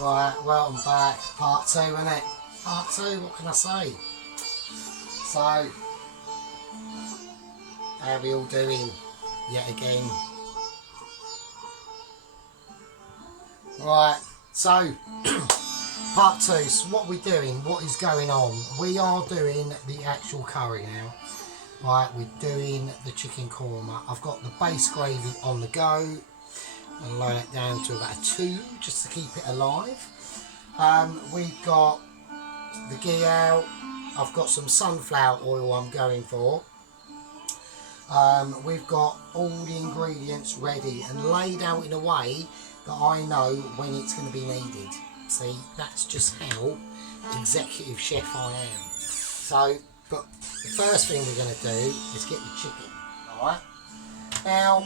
Right, welcome back. Part 2, isn't it? Part 2, what can I say? So, how are we all doing? Yet again. Right, so, part 2. So what we're doing, what is going on? We are doing the actual curry now. Right, we're doing the chicken korma. I've got the base gravy on the go. I'll lower it down to about a 2 just to keep it alive. We've got the ghee out. I've got some sunflower oil I'm going for. We've got all the ingredients ready and laid out in a way that I know when it's going to be needed. See, that's just how executive chef I am. So, but the first thing we're going to do is get the chicken. Alright? Now,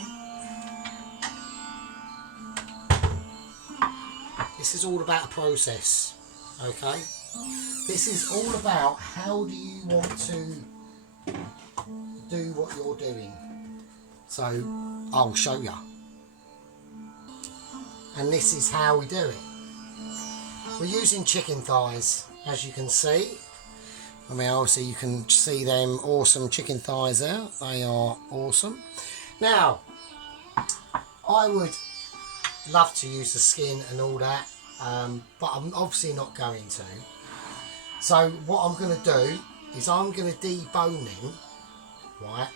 this is all about a process, okay? This is all about how do you want to do what you're doing. So, I'll show you. And this is how we do it. We're using chicken thighs, as you can see. I mean, obviously you can see them awesome chicken thighs out. They are awesome. Now, I would love to use the skin and all that, but I'm obviously not going to. So what I'm going to do is I'm going to debone them, right,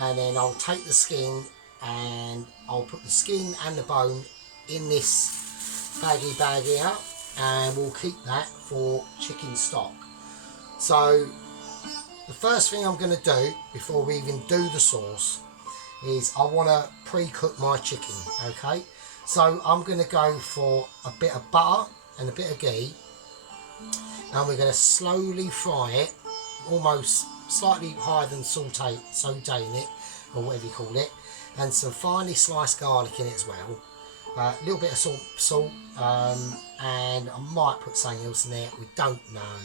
and then I'll take the skin and I'll put the skin and the bone in this baggy bag here, and we'll keep that for chicken stock. So the first thing I'm going to do before we even do the sauce is I want to pre-cook my chicken, okay? So I'm going to go for a bit of butter and a bit of ghee, and we're going to slowly fry it, almost slightly higher than sauteing it, or whatever you call it, and some finely sliced garlic in it as well. A little bit of salt, and I might put something else in there, we don't know.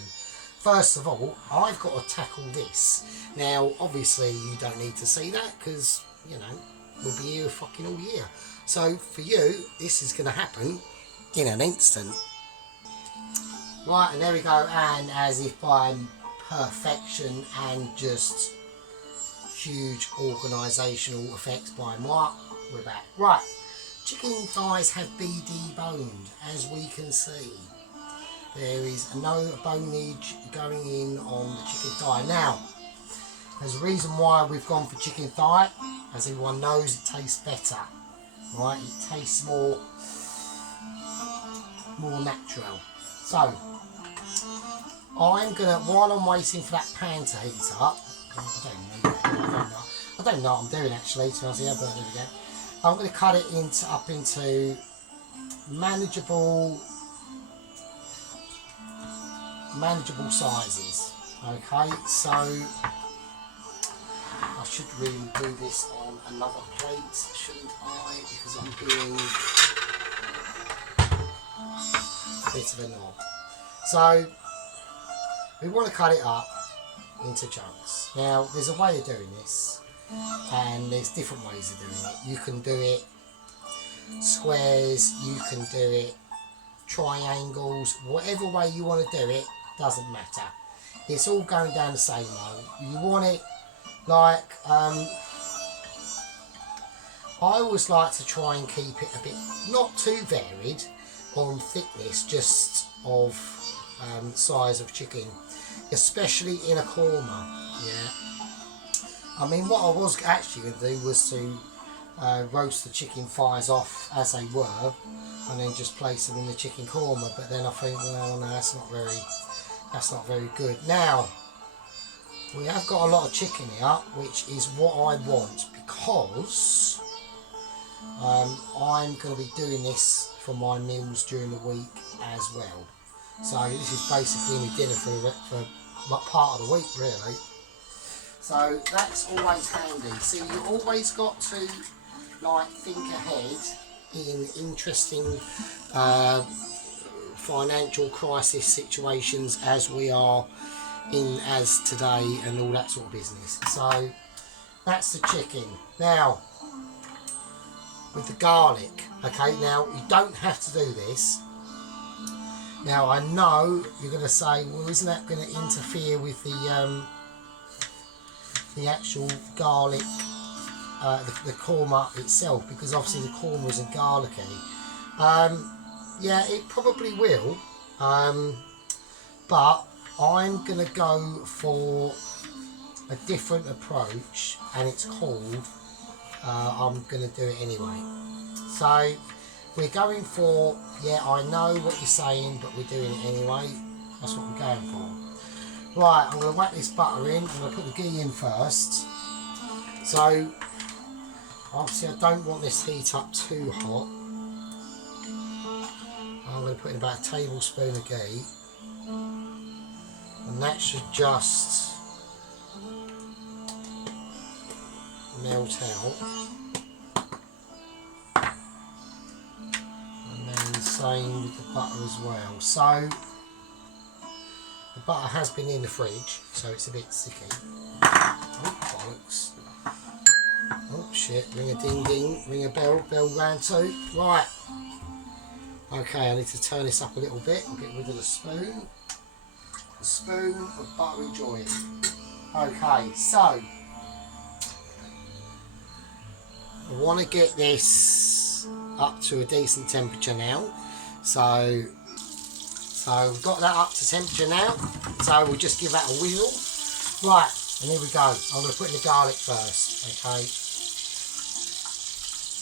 First of all, I've got to tackle this. Now, obviously, you don't need to see that because, you know, we'll be here fucking all year. So, for you, this is going to happen in an instant. Right, and there we go. And as if by perfection and just huge organisational effects by Mark, we're back. Right, chicken thighs have been deboned, as we can see. There is no bonage going in on the chicken thigh. Now, there's a reason why we've gone for chicken thigh. As everyone knows, it tastes better. Right, it tastes more natural. So, I'm gonna, while I'm waiting for that pan to heat up, I don't know what I'm doing actually, to be honest with you, but there we go. I'm gonna cut it up into manageable sizes. Okay, so I should really do this on another plate, shouldn't I? Because I'm being a bit of a knob. So we want to cut it up into chunks. Now there's a way of doing this, and there's different ways of doing it. You can do it squares, you can do it triangles, whatever way you want to do it, doesn't matter. It's all going down the same road. You want it like, I always like to try and keep it a bit, not too varied on thickness, just of size of chicken, especially in a korma, yeah. I mean, what I was actually going to do was to roast the chicken thighs off as they were, and then just place them in the chicken korma. But then I think, well, no, that's not very good. Now, we have got a lot of chicken here, which is what I want, because I'm going to be doing this for my meals during the week as well. So this is basically my dinner for part of the week, really. So that's always handy. See, you always got to like think ahead in interesting financial crisis situations as we are in as today and all that sort of business. So that's the chicken. Now with the garlic, okay, now you don't have to do this, Now I know you're going to say, well, isn't that going to interfere with the actual garlic, the korma itself? Because obviously the korma isn't garlicky. Yeah, it probably will, but I'm going to go for a different approach, and it's called, I'm going to do it anyway. So we're going for, yeah, I know what you're saying, but we're doing it anyway. That's what we're going for. Right, I'm going to whack this butter in. I'm going to put the ghee in first. So obviously I don't want this heat up too hot. I'm going to put in about a tablespoon of ghee, and that should just melt out. And then same with the butter as well. So the butter has been in the fridge, so it's a bit sticky. Oh, bollocks. Oh shit, ring a ding ding, ring a bell, bell round two. Right. Okay, I need to turn this up a little bit. I'll get rid of the spoon. A spoon of buttery joy. Okay, so I want to get this up to a decent temperature now. So we've got that up to temperature now. So we'll just give that a whirl. Right, and here we go. I'm going to put in the garlic first. Okay.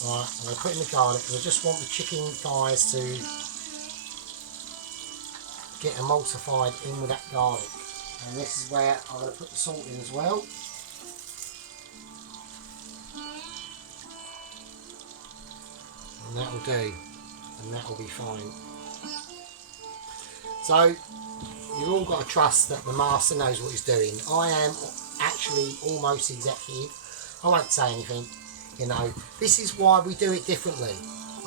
Right, I'm going to put in the garlic because I just want the chicken thighs to get emulsified in with that garlic. And this is where I'm going to put the salt in as well. And that will do. And that will be fine. So, you've all got to trust that the master knows what he's doing. I am actually almost executive. I won't say anything. You know, this is why we do it differently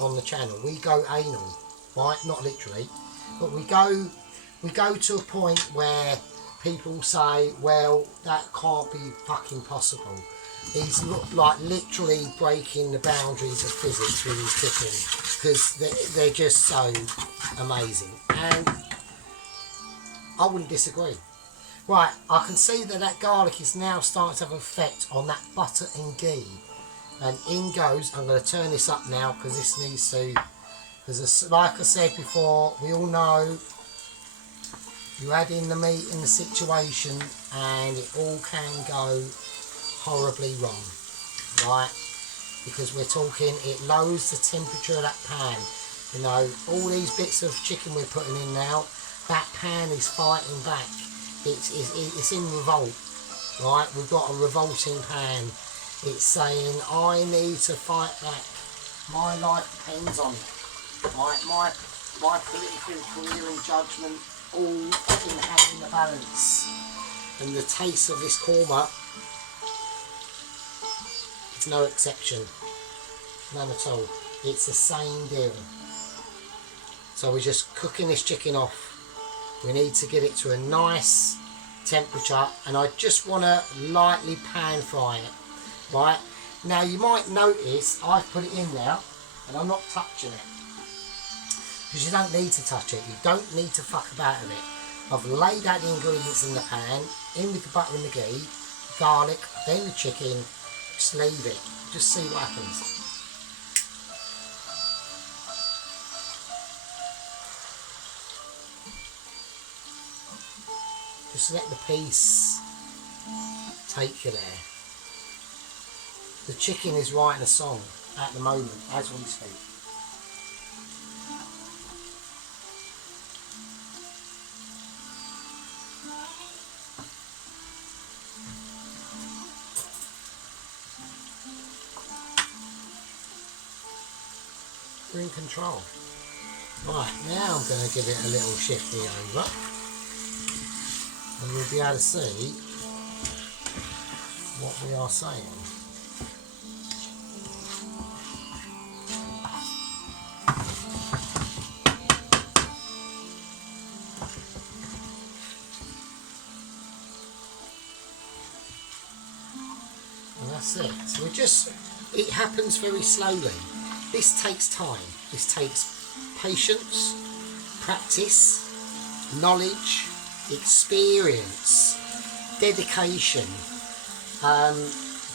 on the channel. We go anal, right? Not literally, but we go to a point where people say, well, that can't be fucking possible. He's like literally breaking the boundaries of physics with his cooking, because they're just so amazing, and I wouldn't disagree. Right, I can see that that garlic is now starting to have an effect on that butter and ghee. And in goes, I'm going to turn this up now because this needs to, because like I said before, we all know you add in the meat in the situation and it all can go horribly wrong, right? Because we're talking, it lowers the temperature of that pan. You know, all these bits of chicken we're putting in now, that pan is fighting back. It's in revolt, right? We've got a revolting pan. It's saying, I need to fight back. My life depends on it. Right? My political career and judgment all fucking having the balance. And the taste of this korma is no exception. None at all. It's the same deal. So we're just cooking this chicken off. We need to get it to a nice temperature, and I just want to lightly pan fry it. Right, now you might notice I've put it in now and I'm not touching it, because you don't need to touch it, you don't need to fuck about with it. I've laid out the ingredients in the pan, in with the butter and the ghee, garlic, then the chicken, just leave it, just see what happens. Just let the piece take you there. The chicken is writing a song at the moment, as we speak. We're in control. Right, now I'm going to give it a little shifty over. And you'll be able to see what we are saying. That's it. So it happens very slowly. This takes time. This takes patience, practice, knowledge, experience, dedication,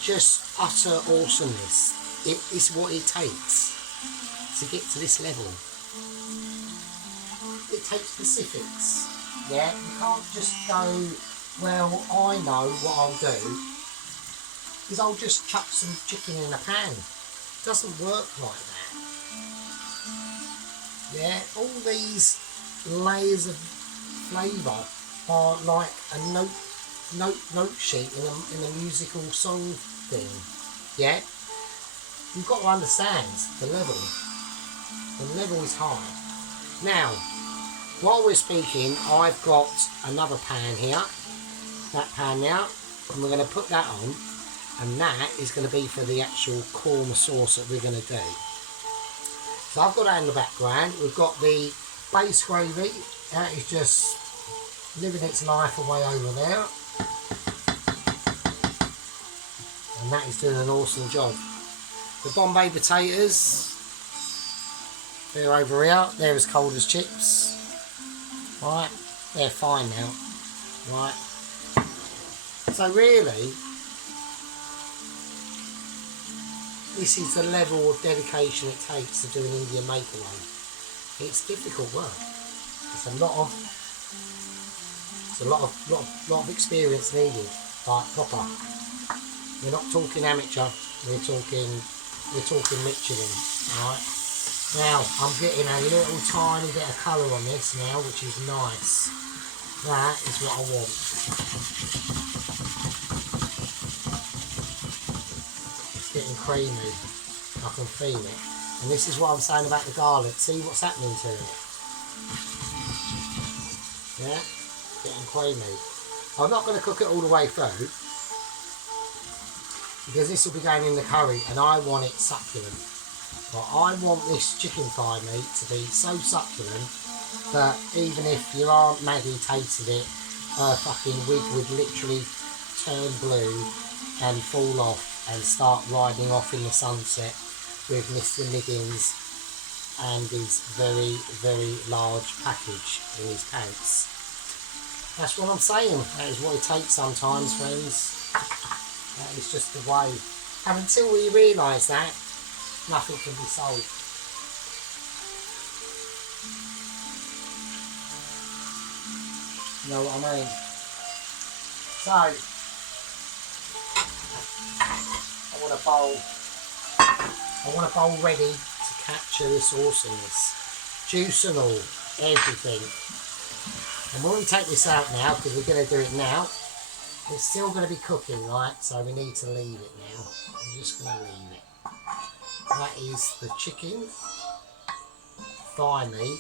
just utter awesomeness. It is what it takes to get to this level. It takes specifics. Yeah, you can't just go, well, I know what I'll do is I'll just chuck some chicken in a pan. It doesn't work like that. Yeah, all these layers of flavour are like a note sheet in a musical song thing. Yeah, you've got to understand the level. The level is high. Now, while we're speaking, I've got another pan here. That pan now, and we're going to put that on, and that is going to be for the actual korma sauce that we're going to do. So I've got that in the background. We've got the base gravy. That is just living its life away over there. And that is doing an awesome job. The Bombay potatoes, they're over here. They're as cold as chips. Right, they're fine now. Right. So really, this is the level of dedication it takes to do an Indian makeaway. It's difficult work. It's a lot of experience needed. Like proper. We're not talking amateur. We're talking Michelin. Alright. Now I'm getting a little tiny bit of colour on this now, which is nice. That is what I want. Getting creamy, I can feel it, and this is what I'm saying about the garlic. See what's happening to it? Yeah, getting creamy. I'm not going to cook it all the way through because this will be going in the curry, and I want it succulent. But I want this chicken thigh meat to be so succulent that even if your Aunt Maggie tasted it, her fucking wig would literally turn blue and fall off and start riding off in the sunset with Mr. Niggins and his very, very large package in his pants. That's what I'm saying. That is what it takes sometimes, friends. That is just the way. And until we realise that, nothing can be solved. You know what I mean? So, I want a bowl ready to capture this awesomeness. Juice and all, everything. And when we take this out now, because we're going to do it now, it's still going to be cooking, right? So we need to leave it now. I'm just going to leave it. That is the chicken thigh meat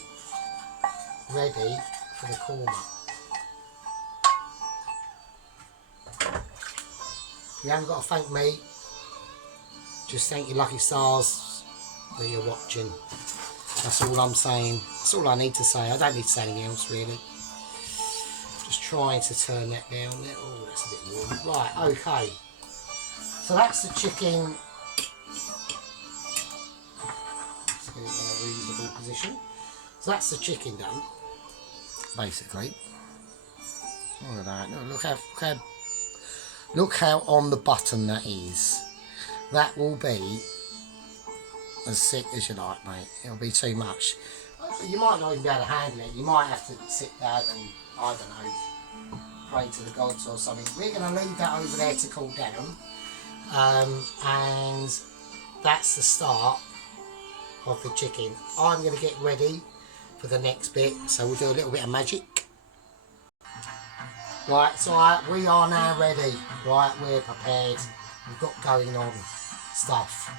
ready for the korma. You haven't got to thank me. Just thank your lucky stars that you're watching. That's all I'm saying. That's all I need to say. I don't need to say anything else really. Just trying to turn that down there. Oh, that's a bit warm. Right, okay. So that's the chicken. Let's get it in a reasonable position. So that's the chicken done, basically. Look at that. Look how on the button that is. That will be as thick as you like, mate. It'll be too much. You might not even be able to handle it. You might have to sit down and, I don't know, pray to the gods or something. We're going to leave that over there to cool down. And that's the start of the chicken. I'm going to get ready for the next bit. So we'll do a little bit of magic. Right, so we are now ready. Right, we're prepared. We've got going on stuff,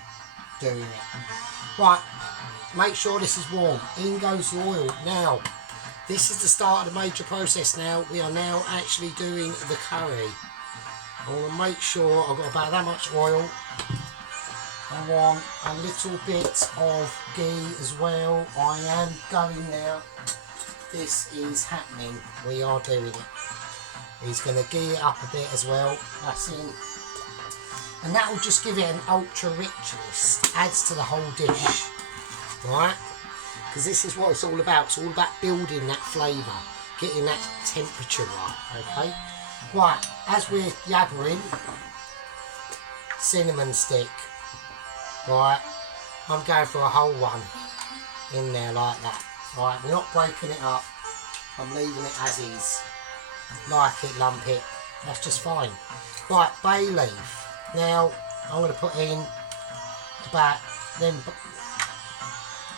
doing it. Right, make sure this is warm. In goes the oil. Now, this is the start of the major process now. We are now actually doing the curry. I want to make sure I've got about that much oil. I want a little bit of ghee as well. I am going now. This is happening. We are doing it. He's going to ghee it up a bit as well. That's in. And that will just give it an ultra richness. Adds to the whole dish. Right? Because this is what it's all about. It's all about building that flavour. getting that temperature right, okay? Right, as we're yabbering, cinnamon stick, right, I'm going for a whole one in there like that, right, we're not breaking it up, I'm leaving it as is, like it, lump it, that's just fine. Right, bay leaf, now I'm going to put in about them,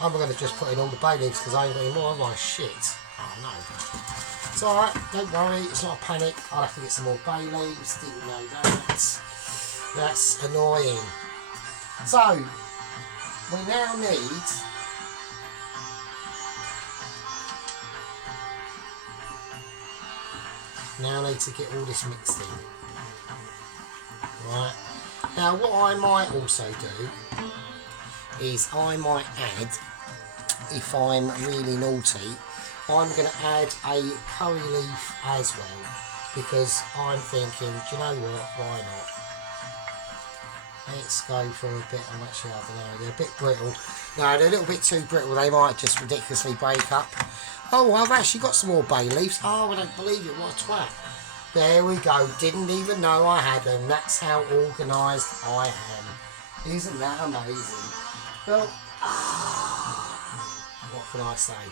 I'm going to just put in all the bay leaves because I ain't got any more of my shit. Oh no. It's alright, don't worry, it's not a panic. I'll have to get some more bay leaves, didn't know that. That's annoying. So, we now need to get all this mixed in. Right. Now what I might also do is I might add, if I'm really naughty, I'm going to add a curry leaf as well, because I'm thinking, do you know what, why not? Let's go for a bit, actually I don't know, they're a bit brittle. No, they're a little bit too brittle, they might just ridiculously break up. Oh, I've actually got some more bay leaves. Oh, I don't believe it, what a twat. There we go, didn't even know I had them, that's how organised I am. Isn't that amazing? Well, what can I say?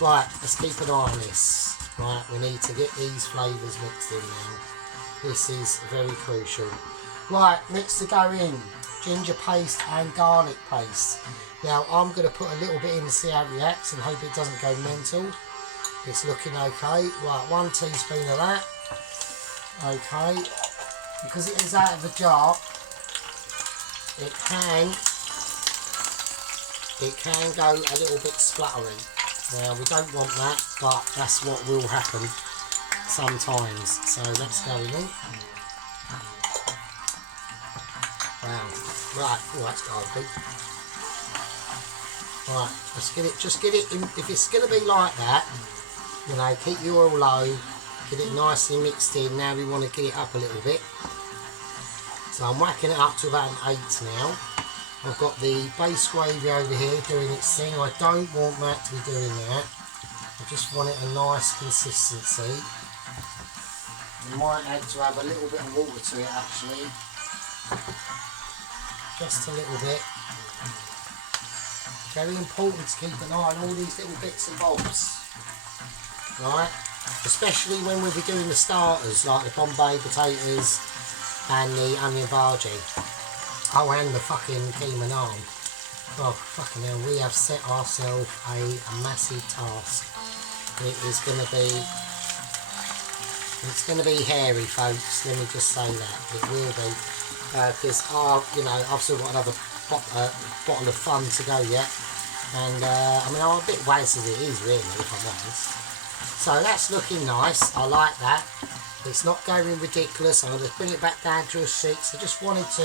Right, let's keep an eye on this. Right, we need to get these flavours mixed in now. This is very crucial. Right, next to go in, ginger paste and garlic paste. Now, I'm going to put a little bit in to see how it reacts and hope it doesn't go mental. It's looking okay. Right, 1 teaspoon of that. Okay. Because it is out of the jar, it can go a little bit spluttery. Now we don't want that, but that's what will happen sometimes. So let's go in. Wow. Right, oh that's garlicky. Right, let's get it, just get it in, if it's going to be like that, you know, keep your oil low, get it nicely mixed in. Now we want to get it up a little bit. So I'm whacking it up to about an 8 now. I've got the base gravy over here doing its thing. I don't want that to be doing that. I just want it a nice consistency. You might add to have a little bit of water to it actually. Just a little bit. Very important to keep an eye on all these little bits and bobs. Right? Especially when we'll be doing the starters like the Bombay potatoes and the onion bhaji. Oh, and the fucking Keema naan. Oh, fucking hell, we have set ourselves a massive task. It's going to be hairy, folks, let me just say that. It will be. Because, you know, I've still got another bottle of fun to go yet. And, I mean, I'm a bit waste as it is, really, if I'm honest. So that's looking nice. I like that. It's not going ridiculous. I'm going to bring it back down to a 6. I just wanted to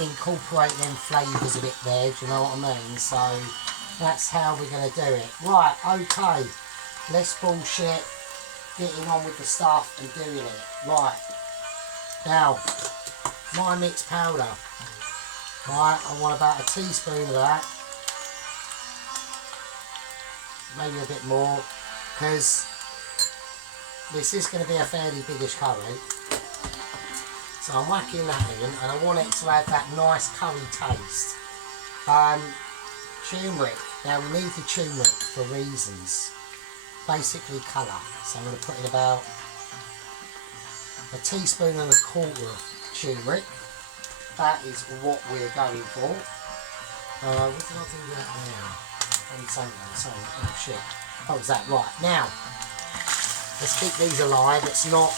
incorporate them flavours a bit there, do you know what I mean? So that's how we're going to do it. Right, okay, less bullshit, getting on with the stuff and doing it. Right, now, my mixed powder. Right, I want about a teaspoon of that. Maybe a bit more, because this is going to be a fairly biggish curry. So I'm whacking that in, and I want it to have that nice curry taste. Turmeric. Now we need the turmeric for reasons. Basically colour. So I'm going to put in about a teaspoon and a quarter of turmeric. That is what we're going for. What did I do that now? Oh shit. Oh, is that right? Now, let's keep these alive. Let's not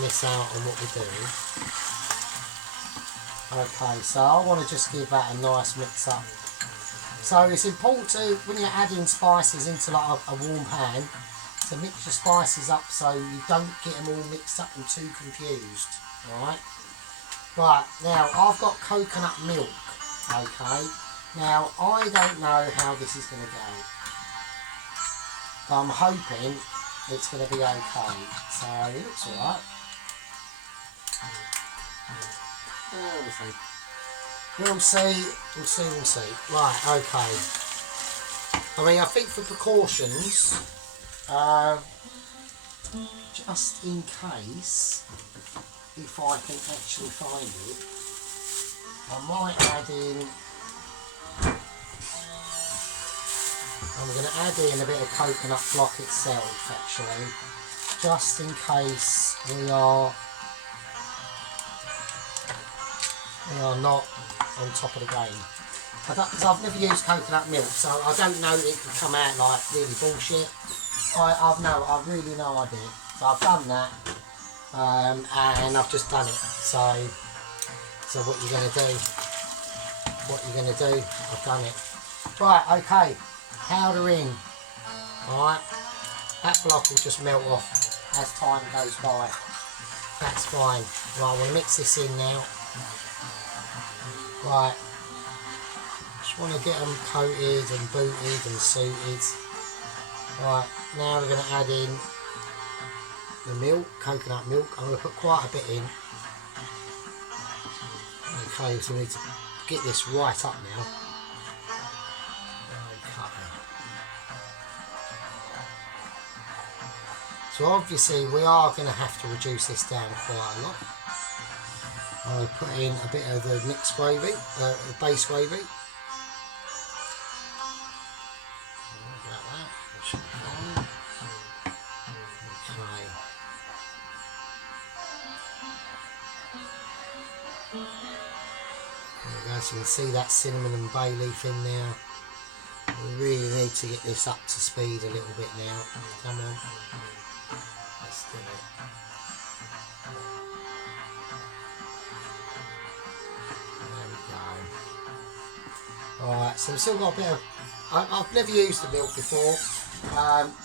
miss out on what we're doing. Okay, so I want to just give that a nice mix up. So it's important to, when you're adding spices into like a warm pan, to mix your spices up so you don't get them all mixed up and too confused. Alright? Right, now I've got coconut milk. Okay, now I don't know how this is going to go, but I'm hoping it's going to be okay. So it looks alright. We'll see. Right, okay. I mean, I think for precautions, just in case, if I can actually find it, I might add in, I'm going to add in a bit of coconut block itself actually, just in case we are not on top of the game. Because I've never used coconut milk, so I don't know it could come out like really bullshit. I've really no idea. So I've done that, and I've just done it. So what you're going to do? I've done it. Right, okay. Powder in. Alright. That block will just melt off as time goes by. That's fine. Right, I'm going to mix this in now. Right. Just want to get them coated and booted and suited. Right, now we're going to add in the milk, coconut milk. I'm going to put quite a bit in. Okay, so we need to get this right up now. Okay. So obviously we are going to have to reduce this down quite a lot. I'll put in a bit of the mixed gravy, base gravy. So you can see that cinnamon and bay leaf in there. We really need to get this up to speed a little bit now. Come on. Let's do it. There we go. Alright, so we've still got a bit of... I've never used the milk before.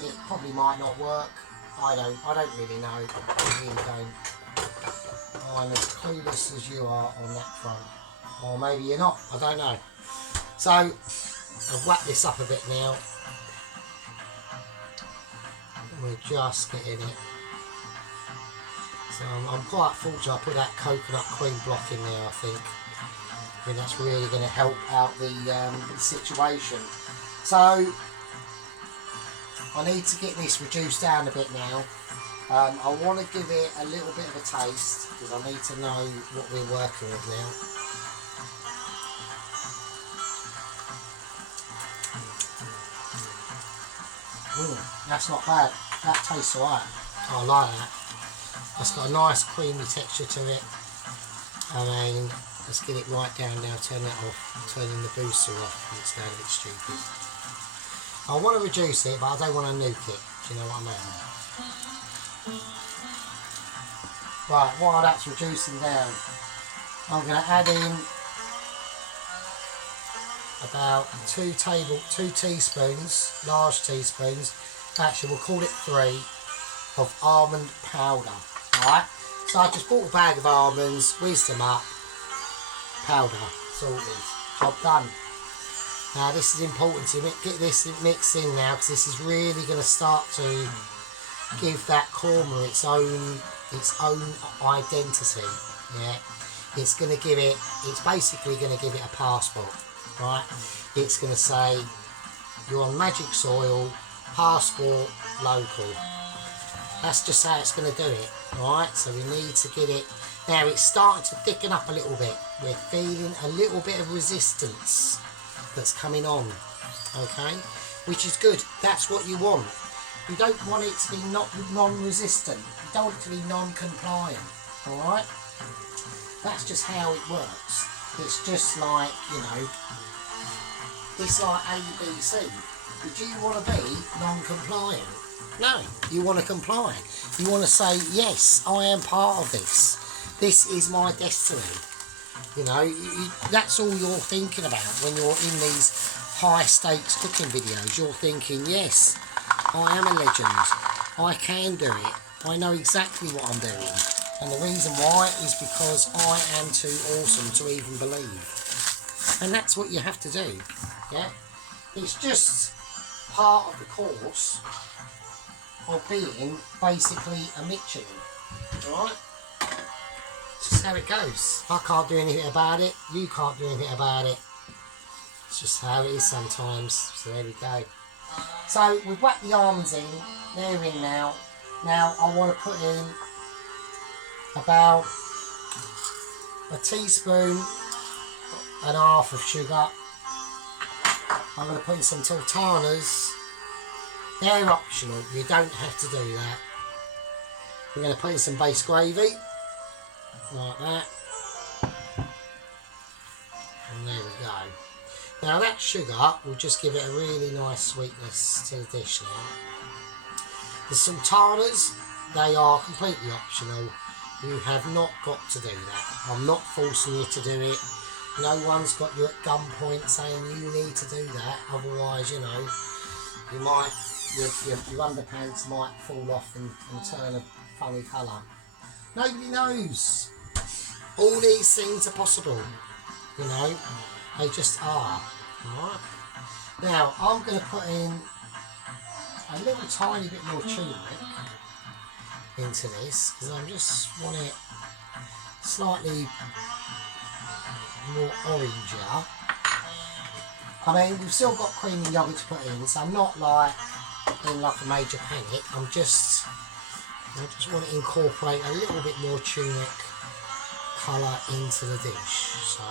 It probably might not work. I don't really know. I really don't. I'm as clueless as you are on that front. Or maybe you're not, I don't know. So, I've whacked this up a bit now. We're just getting it. So I'm quite fortunate I put that coconut cream block in there, I think. I think that's really going to help out the situation. So, I need to get this reduced down a bit now. I want to give it a little bit of a taste, because I need to know what we're working with now. That's not bad. That tastes alright. I like that. That's got a nice creamy texture to it. I mean, let's get it right down now. Turn that off. Turning the booster off. It's going a bit stupid. I want to reduce it, but I don't want to nuke it. Do you know what I mean? Right, while that's reducing down, I'm going to add in about two teaspoons, large teaspoons, actually we'll call it 3, of almond powder. Alright, so I just bought a bag of almonds, whizzed them up, powder, salted, job done. Now this is important to get this mixed in now, because this is really going to start to give that korma its own identity. Yeah, it's going to give it, it's basically going to give it a passport. Right, it's going to say you're on magic soil, passport, local. That's just how it's going to do it. Alright, so we need to get it. Now it's starting to thicken up a little bit. We're feeling a little bit of resistance that's coming on. Okay, which is good. That's what you want. You don't want it to be non-resistant. You don't want it to be non-compliant. Alright, that's just how it works. It's just like, you know, it's like ABC. But do you want to be non-compliant? No, you want to comply. You want to say, yes, I am part of this. This is my destiny. You know, that's all you're thinking about when you're in these high stakes cooking videos. You're thinking, yes, I am a legend. I can do it. I know exactly what I'm doing. And the reason why is because I am too awesome to even believe. And that's what you have to do. Yeah? It's just part of the course of being basically a Michelin. Alright? It's just how it goes. I can't do anything about it. You can't do anything about it. It's just how it is sometimes. So there we go. So we've whacked the almonds in, they're in now. Now I want to put in about a teaspoon and a half of sugar. I'm going to put in some sultanas. They're optional, you don't have to do that. We're going to put in some base gravy, like that. And there we go. Now that sugar will just give it a really nice sweetness to the dish now. The sultanas, they are completely optional. You have not got to do that. I'm not forcing you to do it. No one's got you at gunpoint saying you need to do that. Otherwise, you know, you might, your underpants might fall off and turn a funny colour. Nobody knows. All these things are possible. You know, they just are. Alright. Now, I'm going to put in a little tiny bit more turmeric into this because I just want it slightly more oranger. I mean, we've still got cream and yogurt to put in, so I'm not like in like a major panic. I just want to incorporate a little bit more turmeric colour into the dish. So,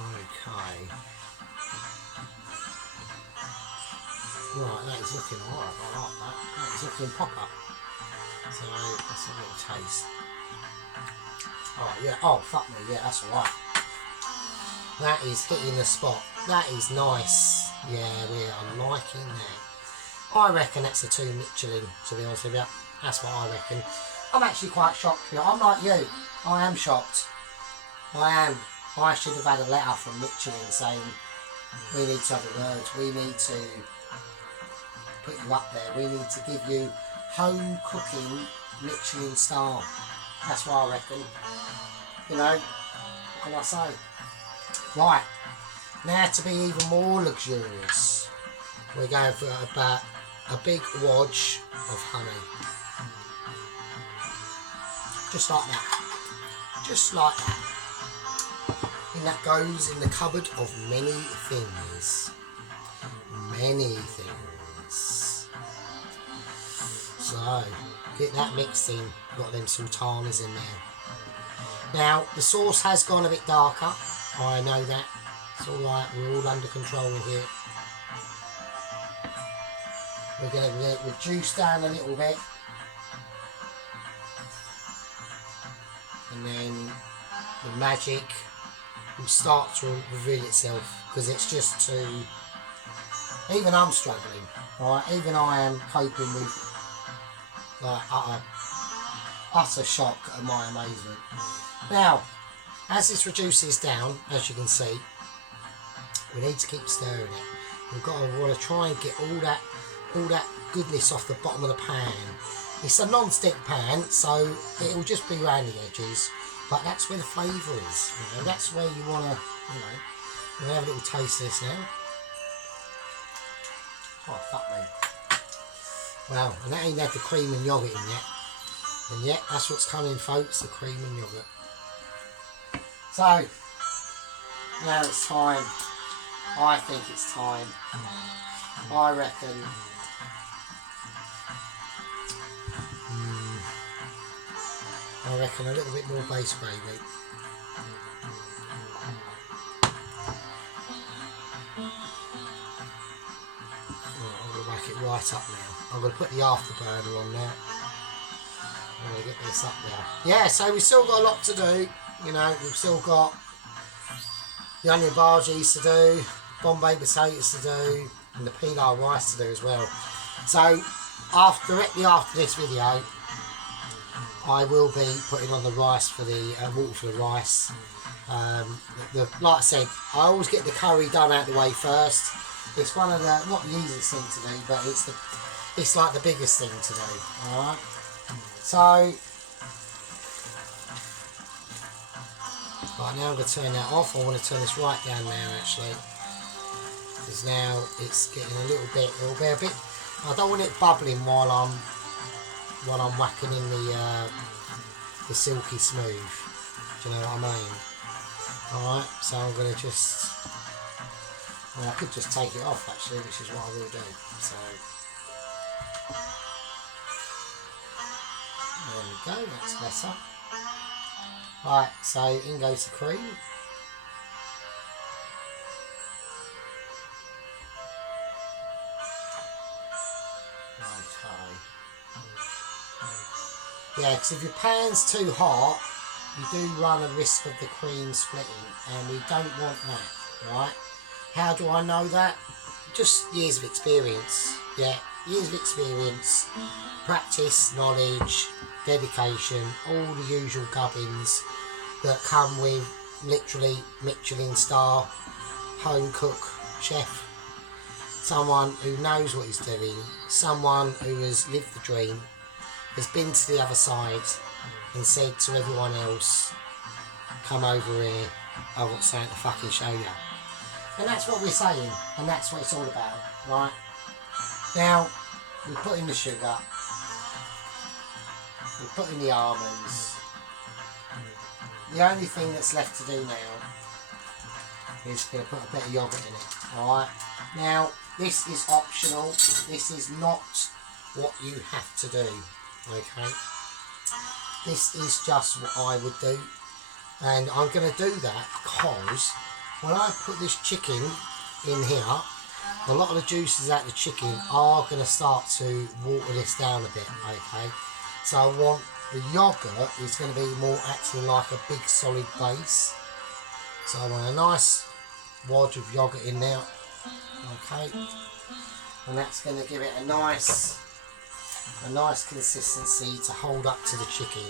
okay. Right, that is looking alright. I like that. That is looking proper. So let's have a little taste. Oh yeah, oh fuck me, yeah, that's alright. That is hitting the spot. That is nice. Yeah, we are liking that. I reckon that's a 2 Michelin, to be honest with you. That's what I reckon. I'm actually quite shocked here. I'm like you. I am shocked. I am. I should have had a letter from Michelin saying we need to have a word. We need to put you up there. We need to give you home cooking Michelin star. That's what I reckon. You know, what can I say? Right, now to be even more luxurious, we're going for about a big wodge of honey. Just like that. Just like that. And that goes in the cupboard of many things. Many things. So, get that mixed in. Got them sultanas in there. Now, the sauce has gone a bit darker. I know that. It's alright, we're all under control here. We're going to reduce down a little bit. And then the magic will start to reveal itself, because it's just too... Even I'm struggling, right? Even I am coping with like utter shock at my amazement. Now, as this reduces down, as you can see, we need to keep stirring it. We want to try and get all that goodness off the bottom of the pan. It's a non-stick pan, so it will just be around the edges, but that's where the flavour is. You know, that's where you want to, you know. We'll have a little taste of this now. Oh, fuck me. Wow, and that ain't had the cream and yoghurt in yet. And yet, that's what's coming, folks, the cream and yoghurt. So, now it's time. I think it's time. I reckon. I reckon a little bit more base gravy. I'm going to whack it right up now. I'm going to put the afterburner on now. I'm going to get this up there. Yeah, so we've still got a lot to do. You know, we've still got the onion bhajis to do, Bombay potatoes to do, and the pilau rice to do as well. So, directly after this video, I will be putting on the rice for the water for the rice. Like I said, I always get the curry done out the way first. It's one of the, not the easiest thing to do, but it's like the biggest thing to do. All right. So, right now I'm going to turn that off. I want to turn this right down now, actually, because now it's getting a little bit. It'll be a bit. I don't want it bubbling while I'm whacking in the silky smooth. Do you know what I mean? All right. So I'm going to just I could just take it off actually, which is what I will do. So there we go, that's better. Right, so in goes the cream. Okay. Yeah, because if your pan's too hot, you do run a risk of the cream splitting, and we don't want that, right? How do I know that? Just years of experience. Yeah, years of experience, practice, knowledge, dedication, all the usual gubbins that come with literally Michelin star, home cook, chef. Someone who knows what he's doing, someone who has lived the dream, has been to the other side and said to everyone else, come over here, I've got something to fucking show you. And that's what we're saying, and that's what it's all about, right? Now, we put in the sugar, we put in the almonds. The only thing that's left to do now is going to put a bit of yoghurt in it, alright? Now, this is optional, this is not what you have to do, okay? This is just what I would do, and I'm going to do that because when I put this chicken in here, a lot of the juices out of the chicken are going to start to water this down a bit, okay? So I want the yoghurt is going to be more acting like a big solid base. So I want a nice wad of yoghurt in there, okay? And that's going to give it a nice consistency to hold up to the chicken,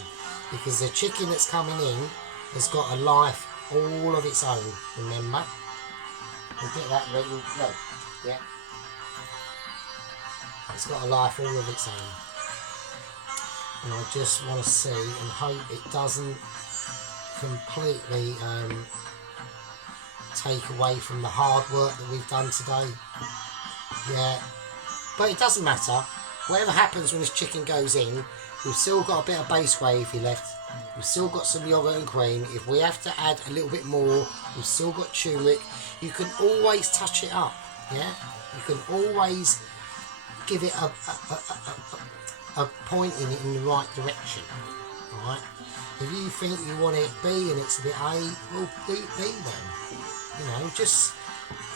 because the chicken that's coming in has got a life all of its own, remember? We'll get that ready. No, yeah. It's got a life all of its own. And I just want to see and hope it doesn't completely take away from the hard work that we've done today. Yeah, but it doesn't matter. Whatever happens when this chicken goes in, we've still got a bit of base gravy left. We've still got some yoghurt and cream. If we have to add a little bit more, we've still got turmeric. You can always touch it up, yeah? You can always give it a pointing it in the right direction, alright? If you think you want it B and it's a bit A, well, do B then. You know, just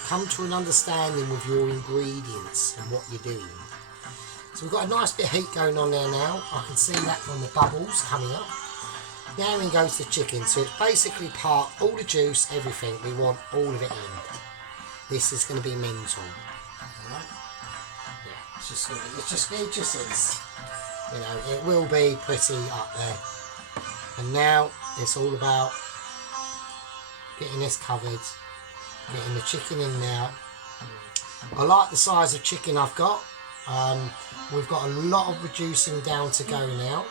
come to an understanding with your ingredients and what you're doing. So we've got a nice bit of heat going on there now. I can see that from the bubbles coming up. Now in goes the chicken. So it's basically all the juice, everything. We want all of it in. This is going to be mental. Alright? Yeah, it just is. You know, it will be pretty up there. And now it's all about getting this covered, getting the chicken in now. I like the size of chicken I've got. We've got a lot of reducing down to go now.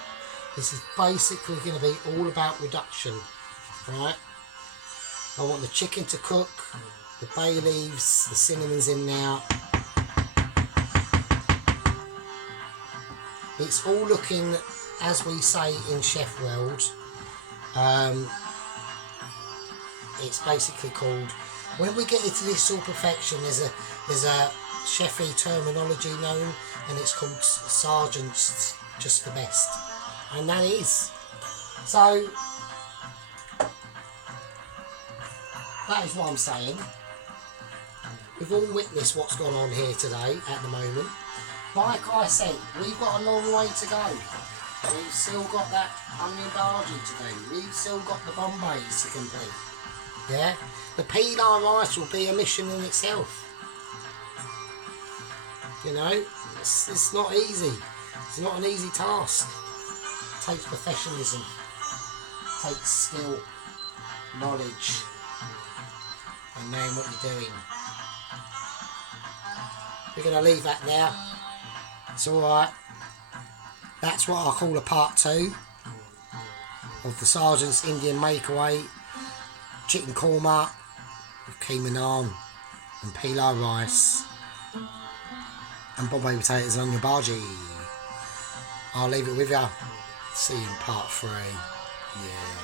This is basically going to be all about reduction, right? I want the chicken to cook, the bay leaves, the cinnamon's in now. It's all looking, as we say in chef world, it's basically called, when we get into this sort of perfection, there's a chefy terminology known, and it's called sergeant's just the best, and that is. So that is what I'm saying. We've all witnessed what's gone on here today at the moment. Like I said, we've got a long way to go. We've still got that onion bhaji to do. We've still got the Bombays to complete. Yeah? The pilau rice will be a mission in itself. You know? It's not easy. It's not an easy task. It takes professionalism. It takes skill, knowledge, and knowing what you're doing. We're going to leave that there. It's alright. That's what I call a part 2 of the Sergeant's Indian Makeaway chicken korma with keema naan and pilau rice and Bombay potatoes on your bhaji. I'll leave it with you. See you in part 3. Yeah.